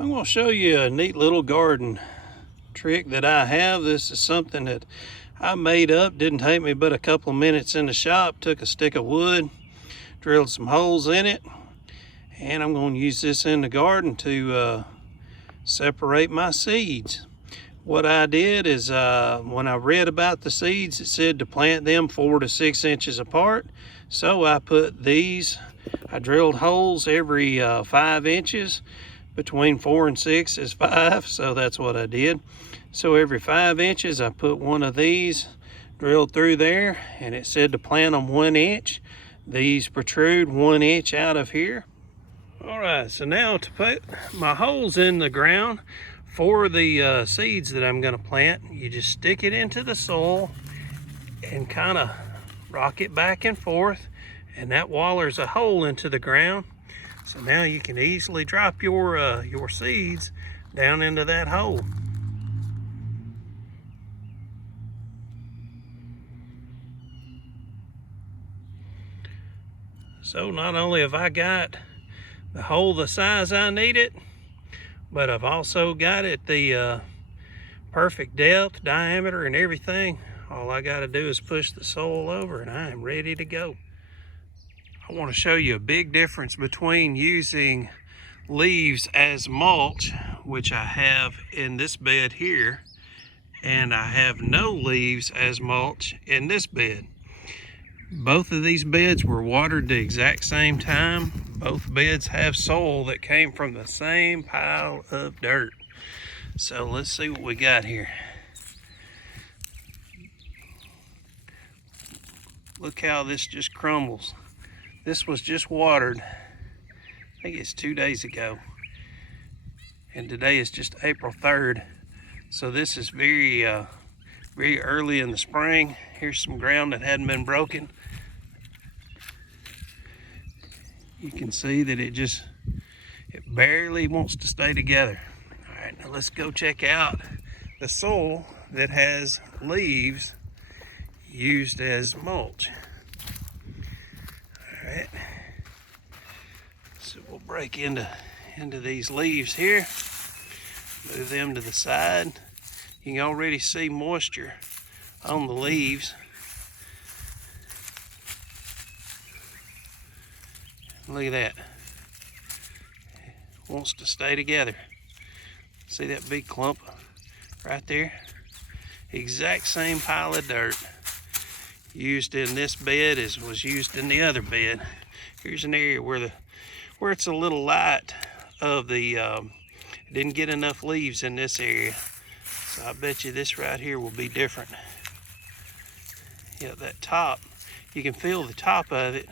I'm going to show you a neat little garden trick that I have. This is something that I made up. Didn't take me but a couple of minutes in the shop. Took a stick of wood, drilled some holes in it, and I'm going to use this in the garden to separate my seeds. What I did is when I read about the seeds, it said to plant them 4 to 6 inches apart. So I put these, I drilled holes every 5 inches. Between 4 and 6 is 5, so that's what I did. So every 5 inches I put one of these drilled through there, and it said to plant them 1 inch. These protrude 1 inch out of here. All right, so now to put my holes in the ground for the seeds that I'm going to plant, you just stick it into the soil and kind of rock it back and forth, and that wallers a hole into the ground. So now you can easily drop your seeds down into that hole. So not only have I got the hole the size I need it, but I've also got it the perfect depth, diameter, and everything. All I got to do is push the soil over and I am ready to go. I want to show you a big difference between using leaves as mulch, which I have in this bed here, and I have no leaves as mulch in this bed. Both of these beds were watered the exact same time. Both beds have soil that came from the same pile of dirt. So let's see what we got here. Look how this just crumbles. This was just watered, I think it's 2 days ago. And today is just April 3rd. So this is very early in the spring. Here's some ground that hadn't been broken. You can see that it barely wants to stay together. All right, now let's go check out the soil that has leaves used as mulch. All right, so we'll break into these leaves here, move them to the side. You can already see moisture on the leaves. Look at that. It wants to stay together. See that big clump right there? Exact same pile of dirt used in this bed as was used in the other bed. Here's an area where it's a little light of the didn't get enough leaves in this area. So I bet you this right here will be different. Yeah, that top, you can feel the top of it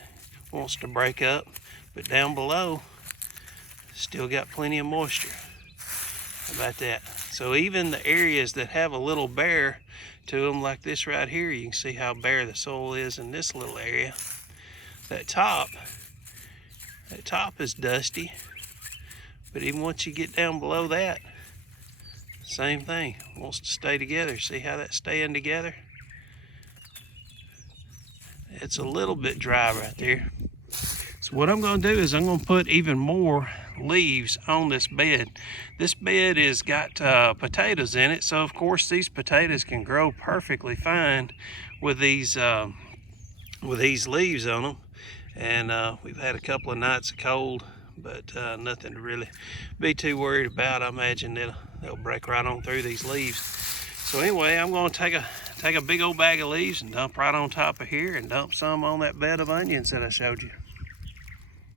wants to break up, but down below, still got plenty of moisture. How about that? So even the areas that have a little bare to them, like this right here, you can see how bare the soil is in this little area. That top is dusty, but even once you get down below that, same thing, wants to stay together. See how that's staying together? It's a little bit dry right there. So what I'm going to do is I'm going to put even more leaves on this bed. This bed has got potatoes in it, so of course these potatoes can grow perfectly fine with these leaves on them. And we've had a couple of nights of cold, but nothing to really be too worried about. I imagine they'll break right on through these leaves. So anyway, I'm going to take a big old bag of leaves and dump right on top of here and dump some on that bed of onions that I showed you.